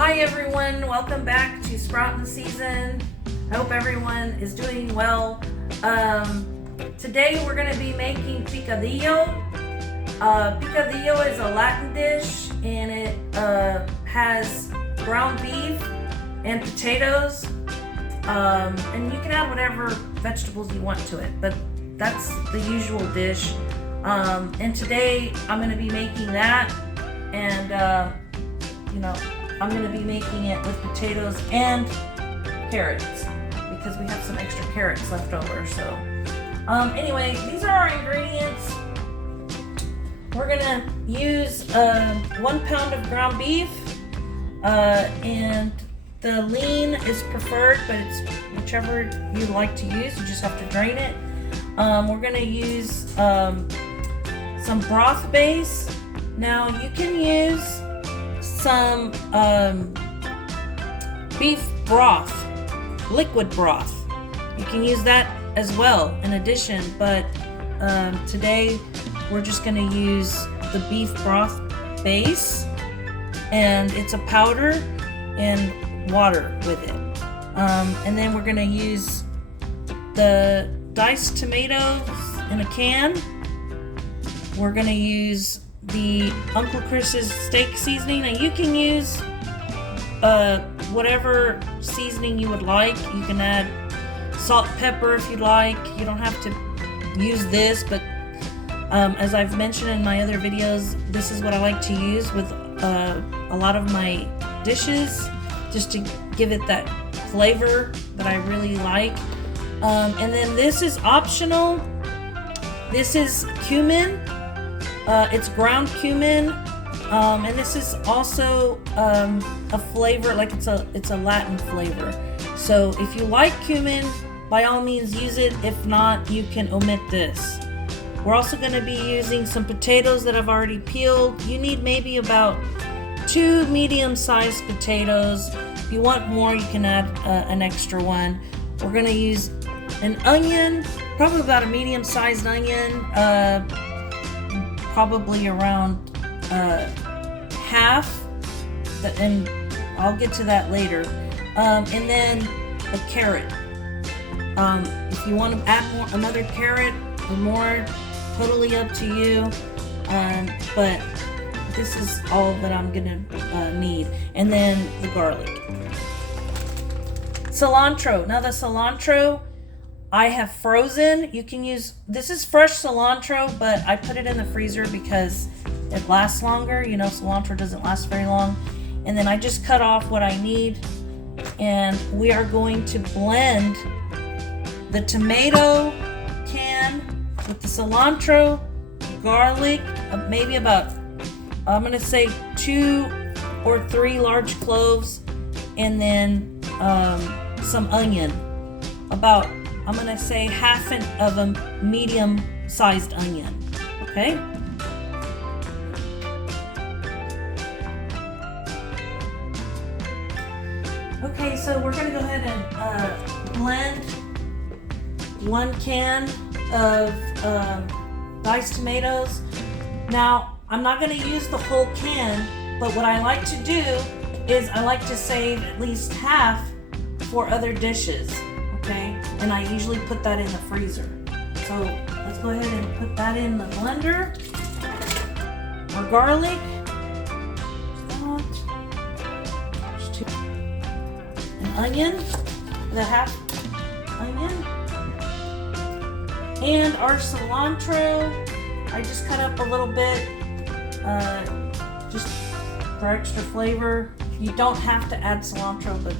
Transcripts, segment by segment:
Hi everyone, welcome back to Sprouting Season. I hope everyone is doing well. Today we're going to be making picadillo. Picadillo is a Latin dish and it has ground beef and potatoes. And you can add whatever vegetables you want to it, but that's the usual dish. And today I'm going to be making that, and I'm going to be making it with potatoes and carrots because we have some extra carrots left over. So anyway, these are our ingredients. We're going to use 1 pound of ground beef, and the lean is preferred, but it's whichever you like to use. You just have to drain it. We're going to use some broth base. Now you can use some beef broth, liquid broth. You can use that as well in addition, but today we're just going to use the beef broth base, and it's a powder and water with it. And then we're going to use the diced tomatoes in a can. We're going to use the Uncle Chris's steak seasoning. Now you can use whatever seasoning you would like. You can add salt, pepper if you'd like. You don't have to use this, but as I've mentioned in my other videos, this is what I like to use with a lot of my dishes, just to give it that flavor that I really like. And then this is optional. This is cumin. It's ground cumin, and this is also a flavor, like it's a Latin flavor. So if you like cumin, by all means use it. If not, you can omit this. We're also going to be using some potatoes that I've already peeled. You need maybe about 2 medium-sized potatoes. If you want more, you can add an extra one. We're going to use an onion, probably about a medium-sized onion, probably around half, and I'll get to that later. And then a carrot. If you want to add another carrot or more, totally up to you. But this is all that I'm gonna need. And then the garlic. Cilantro. Now the cilantro I have frozen. You can use, this is fresh cilantro, but I put it in the freezer because it lasts longer. You know, cilantro doesn't last very long. And then I just cut off what I need, and we are going to blend the tomato can with the cilantro, garlic, maybe about, I'm gonna say 2 or 3 large cloves, and then some onion, about, I'm gonna say half of a medium-sized onion. Okay. Okay, so we're gonna go ahead and blend 1 can of diced tomatoes. Now, I'm not gonna use the whole can, but what I like to do is I like to save at least half for other dishes. Okay, and I usually put that in the freezer. So let's go ahead and put that in the blender. Our garlic, an onion, the half onion, and our cilantro. I just cut up a little bit, just for extra flavor. You don't have to add cilantro, but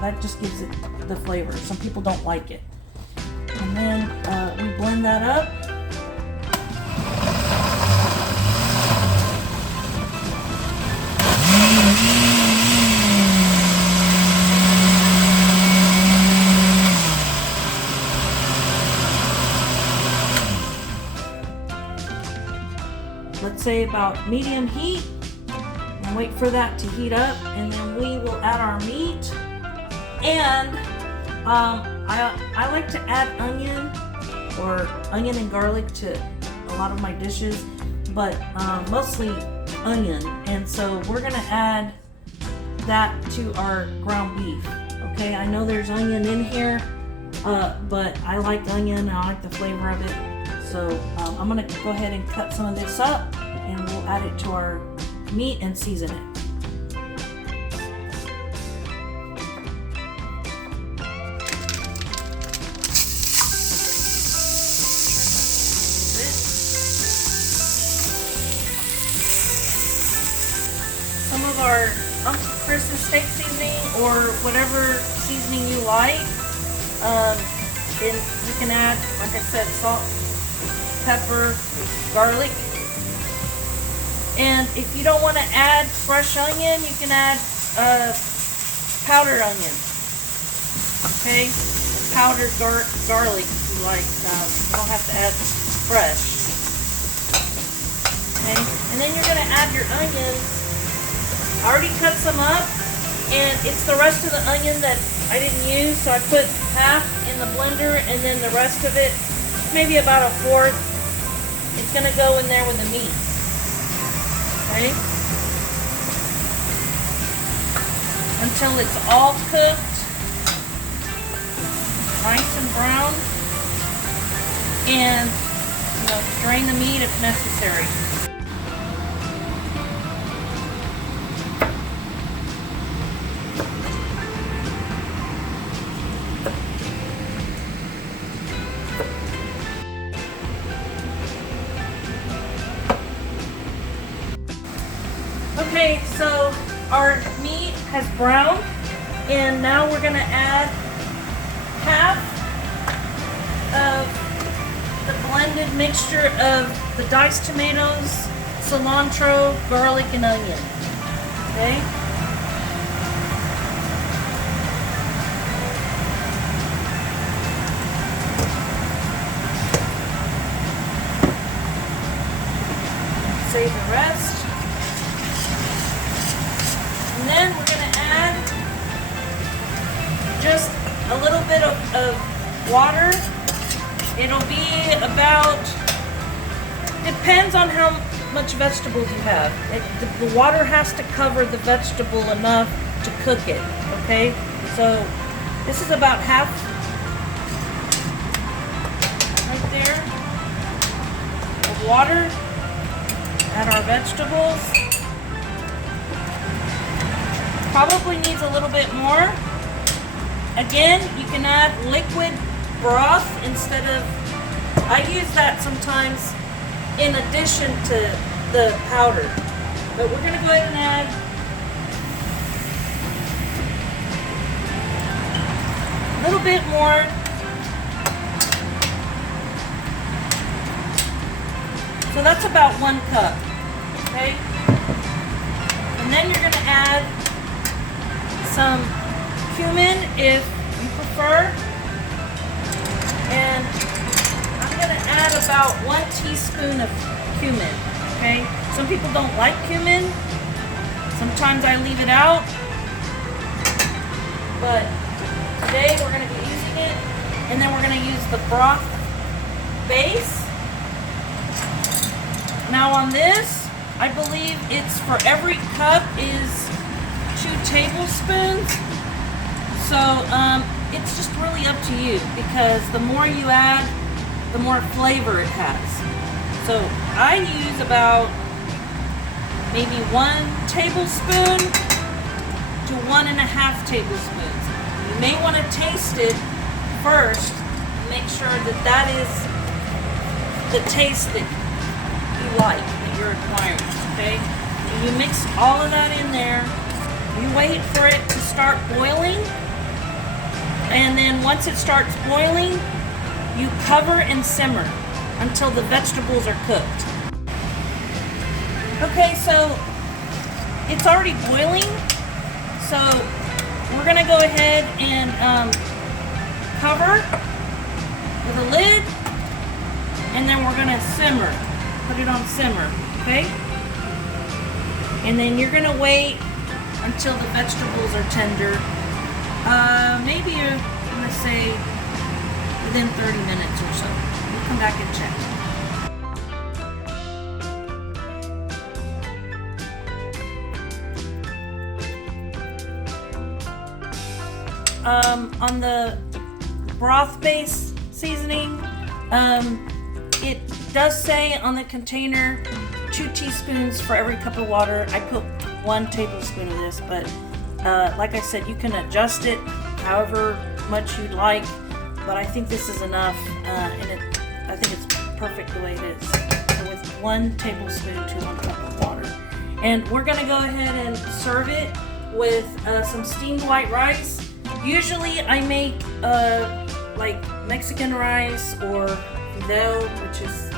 that just gives it the flavor. Some people don't like it. And then we blend that up. Let's say about medium heat, and wait for that to heat up, and then we will add our meat. And I like to add onion and garlic to a lot of my dishes, but mostly onion. And so we're gonna add that to our ground beef. Okay, I know there's onion in here, but I like onion and I like the flavor of it. So I'm gonna go ahead and cut some of this up and we'll add it to our meat and season it. Some of our Uncle Chris's steak seasoning or whatever seasoning you like. Then you can add, like I said, salt, pepper, garlic. And if you don't want to add fresh onion, you can add powdered onion. Okay, powdered garlic if you like. You don't have to add fresh. Okay, and then you're going to add your onions. I already cut some up, and it's the rest of the onion that I didn't use, so I put half in the blender, and then the rest of it, maybe about a fourth, it's going to go in there with the meat. Okay? Until it's all cooked, nice and brown, and drain the meat if necessary. Okay, so our meat has browned, and now we're going to add half of the blended mixture of the diced tomatoes, cilantro, garlic, and onion. Okay? Save the rest. And then we're going to add just a little bit of water. It'll be about, depends on how much vegetables you have. The water has to cover the vegetable enough to cook it, okay? So this is about half right there of water. Add our vegetables. Probably needs a little bit more. Again, you can add liquid broth instead of, I use that sometimes in addition to the powder. But we're going to go ahead and add a little bit more. So that's about 1 cup. Okay? And then you're going to add some cumin if you prefer, and I'm going to add about 1 teaspoon of cumin. Okay, some people don't like cumin, sometimes I leave it out, but today we're going to be using it. And then we're going to use the broth base. Now on this, I believe it's for every cup is 2 tablespoons. So it's just really up to you, because the more you add, the more flavor it has. So I use about maybe 1 tablespoon to 1.5 tablespoons. You may want to taste it first and make sure that that is the taste that you like, that you're acquiring. Okay? So you mix all of that in there. You wait for it to start boiling, and then once it starts boiling, you cover and simmer until the vegetables are cooked. Okay, so it's already boiling, so we're going to go ahead and cover with a lid, and then we're going to simmer, put it on simmer, okay? And then you're going to wait until the vegetables are tender. Maybe I'm going to say within 30 minutes or so. We'll come back and check. on the broth base seasoning, it does say on the container 2 teaspoons for every cup of water. I put 1 tablespoon of this, but like I said, you can adjust it however much you'd like, but I think this is enough, and I think it's perfect the way it is. So with 1 tablespoon to 1 cup of water. And we're gonna go ahead and serve it with some steamed white rice. Usually I make like Mexican rice or fideo, which is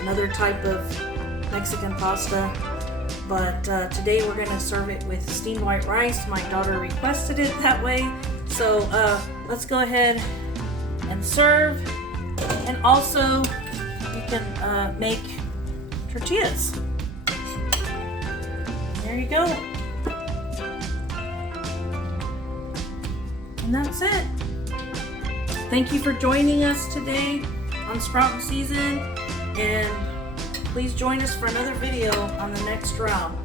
another type of Mexican pasta. But today we're gonna serve it with steamed white rice. My daughter requested it that way. So let's go ahead and serve. And also you can make tortillas. There you go. And that's it. Thank you for joining us today on Sprouting Season, and please join us for another video on the next round.